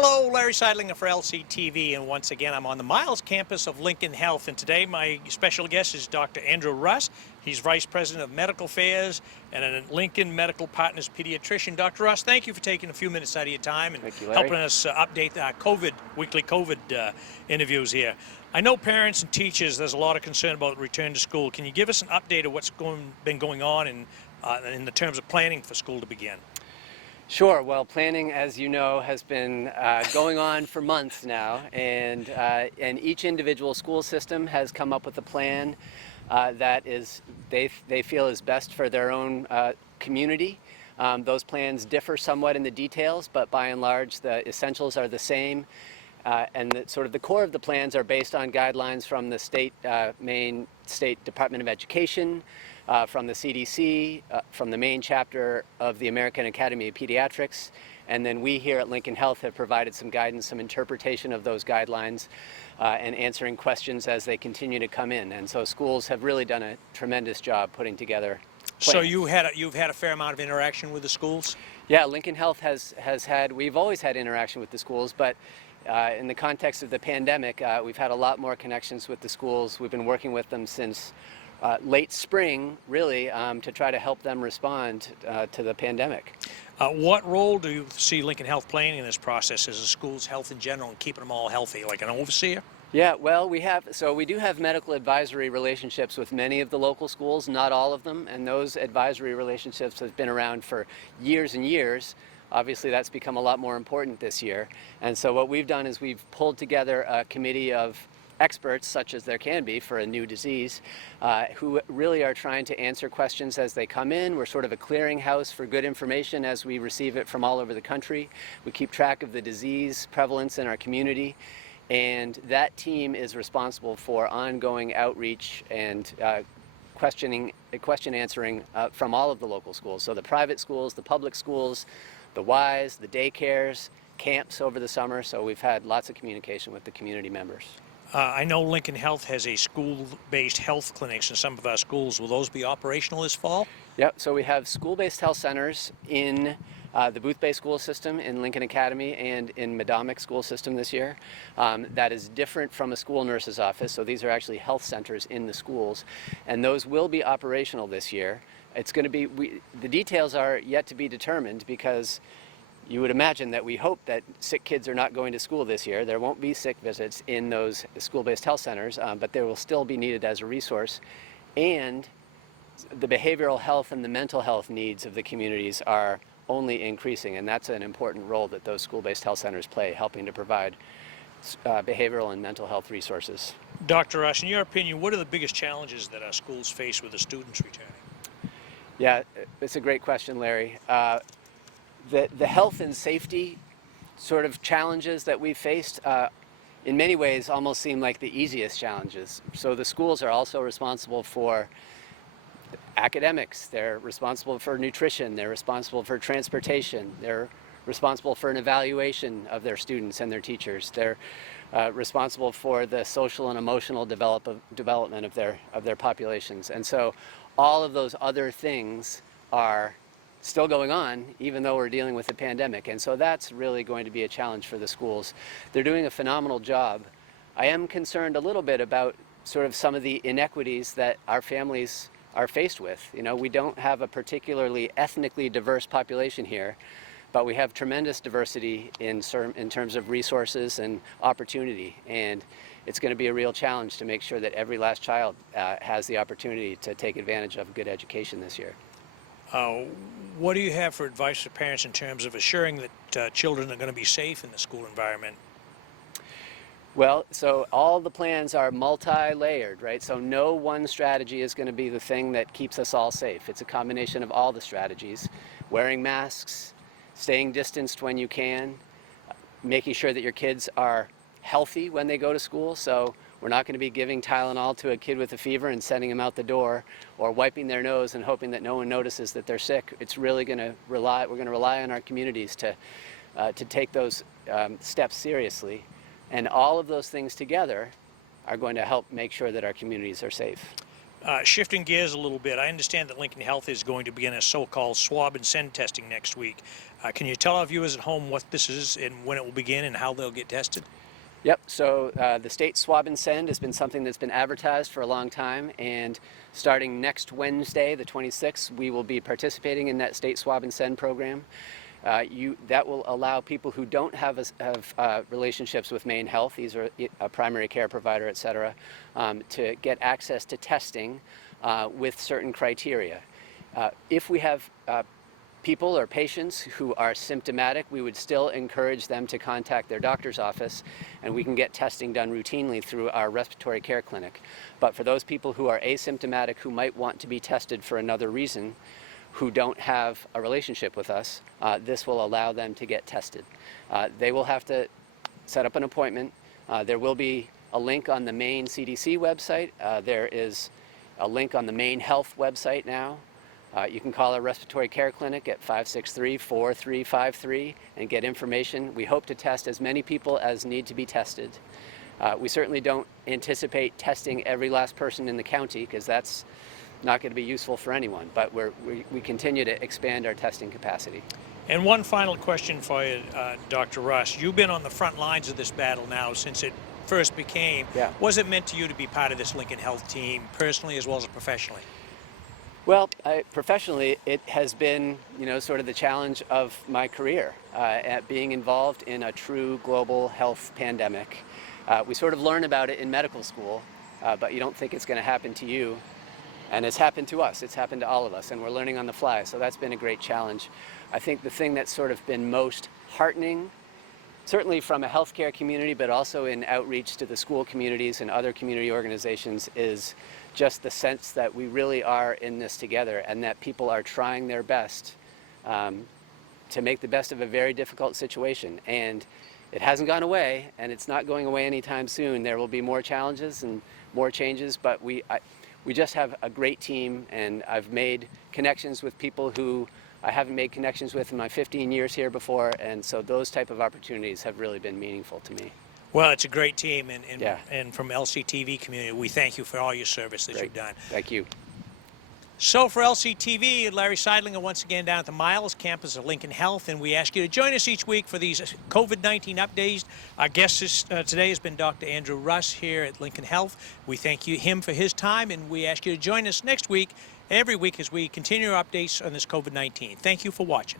Hello, Larry Seidlinger for LCTV, and once again I'm on the Miles campus of Lincoln Health, and today my special guest is Dr. Andrew Russ. He's Vice President of Medical Affairs and a Lincoln Medical Partners pediatrician. Dr. Russ, thank you for taking a few minutes out of your time and helping us update our weekly COVID interviews here. I know parents and teachers, there's a lot of concern about return to school. Can you give us an update of what's been going on in the terms of planning for school to begin? Sure. Well, planning, as you know, has been going on for months now, and each individual school system has come up with a plan that they feel is best for their own community. Those plans differ somewhat in the details, but by and large, the essentials are the same. And the core of the plans are based on guidelines from the Maine State Department of Education, from the CDC, from the Maine chapter of the American Academy of Pediatrics, and then we here at Lincoln Health have provided some guidance, some interpretation of those guidelines, and answering questions as they continue to come in. And so schools have really done a tremendous job putting together plans. So you've had a fair amount of interaction with the schools? Yeah, Lincoln Health we've always had interaction with the schools, but in the context of the pandemic, we've had a lot more connections with the schools. We've been working with them since late spring, really, to try to help them respond to the pandemic. What role do you see Lincoln Health playing in this process as a school's health in general and keeping them all healthy, like an overseer? Yeah, well, we do have medical advisory relationships with many of the local schools, not all of them, and those advisory relationships have been around for years and years. Obviously, that's become a lot more important this year. And so what we've done is we've pulled together a committee of experts, such as there can be for a new disease, who really are trying to answer questions as they come in. We're sort of a clearinghouse for good information as we receive it from all over the country. We keep track of the disease prevalence in our community, and that team is responsible for ongoing outreach and question answering from all of the local schools. So the private schools, the public schools, the Ys, the daycares, camps over the summer. So we've had lots of communication with the community members. I know Lincoln Health has a school-based health clinics in some of our schools. Will those be operational this fall? Yep, so we have school-based health centers in the Booth Bay School System, in Lincoln Academy, and in Madomic School System this year. That is different from a school nurse's office, so these are actually health centers in the schools, and those will be operational this year. It's going to be, the details are yet to be determined because you would imagine that we hope that sick kids are not going to school this year. There won't be sick visits in those school-based health centers, but they will still be needed as a resource. And the behavioral health and the mental health needs of the communities are only increasing, and that's an important role that those school-based health centers play, helping to provide behavioral and mental health resources. Dr. Russ, in your opinion, what are the biggest challenges that our schools face with the students returning? Yeah, it's a great question, Larry. The health and safety sort of challenges that we've faced in many ways almost seem like the easiest challenges. So the schools are also responsible for academics, they're responsible for nutrition, they're responsible for transportation, they're responsible for an evaluation of their students and their teachers, they're responsible for the social and emotional development of their populations. And so all of those other things are still going on, even though we're dealing with a pandemic. And so that's really going to be a challenge for the schools. They're doing a phenomenal job. I am concerned a little bit about sort of some of the inequities that our families are faced with. You know, we don't have a particularly ethnically diverse population here, but we have tremendous diversity in terms of resources and opportunity. And it's going to be a real challenge to make sure that every last child has the opportunity to take advantage of good education this year. What do you have for advice for parents in terms of assuring that children are going to be safe in the school environment? Well, so all the plans are multi-layered, right? So no one strategy is going to be the thing that keeps us all safe. It's a combination of all the strategies. Wearing masks, staying distanced when you can, making sure that your kids are healthy when they go to school. So we're not going to be giving Tylenol to a kid with a fever and sending them out the door, or wiping their nose and hoping that no one notices that they're sick. It's really going to rely on our communities to take those steps seriously. And all of those things together are going to help make sure that our communities are safe. Shifting gears a little bit, I understand that Lincoln Health is going to begin a so-called swab and send testing next week. Can you tell our viewers at home what this is and when it will begin and how they'll get tested? Yep, so the state swab and send has been something that's been advertised for a long time, and starting next Wednesday, the 26th, we will be participating in that state swab and send program. That will allow people who don't have relationships with Maine Health, these are a primary care provider, et cetera, to get access to testing with certain criteria. If we have people or patients who are symptomatic, we would still encourage them to contact their doctor's office, and we can get testing done routinely through our respiratory care clinic. But for those people who are asymptomatic, who might want to be tested for another reason, who don't have a relationship with us, this will allow them to get tested. They will have to set up an appointment. There will be a link on the Maine CDC website. There is a link on the Maine Health website now. You can call our respiratory care clinic at 563-4353 and get information. We hope to test as many people as need to be tested. We certainly don't anticipate testing every last person in the county, because that's not going to be useful for anyone, but we continue to expand our testing capacity. And one final question for you, Dr. Russ. You've been on the front lines of this battle now since it first became. Yeah. What has it meant to you to be part of this Lincoln Health team, personally as well as professionally? Well, professionally, it has been, sort of the challenge of my career, at being involved in a true global health pandemic. We sort of learn about it in medical school, but you don't think it's going to happen to you. And it's happened to us. It's happened to all of us, and we're learning on the fly. So that's been a great challenge. I think the thing that's sort of been most heartening, certainly from a healthcare community, but also in outreach to the school communities and other community organizations, is just the sense that we really are in this together, and that people are trying their best to make the best of a very difficult situation. And it hasn't gone away, and it's not going away anytime soon. There will be more challenges and more changes, but we just have a great team, and I've made connections with people who I haven't made connections with in my 15 years here before, and so those type of opportunities have really been meaningful to me. Well, it's a great team, and Yeah. and from LCTV community, we thank you for all your service that Great. you've done. Thank you. So for LCTV, Larry Seidlinger once again down at the Miles campus of Lincoln Health, and we ask you to join us each week for these COVID-19 updates. Our guest today has been Dr. Andrew Russ here at Lincoln Health. We thank him for his time, and we ask you to join us next week, every week, as we continue our updates on this COVID-19. Thank you for watching.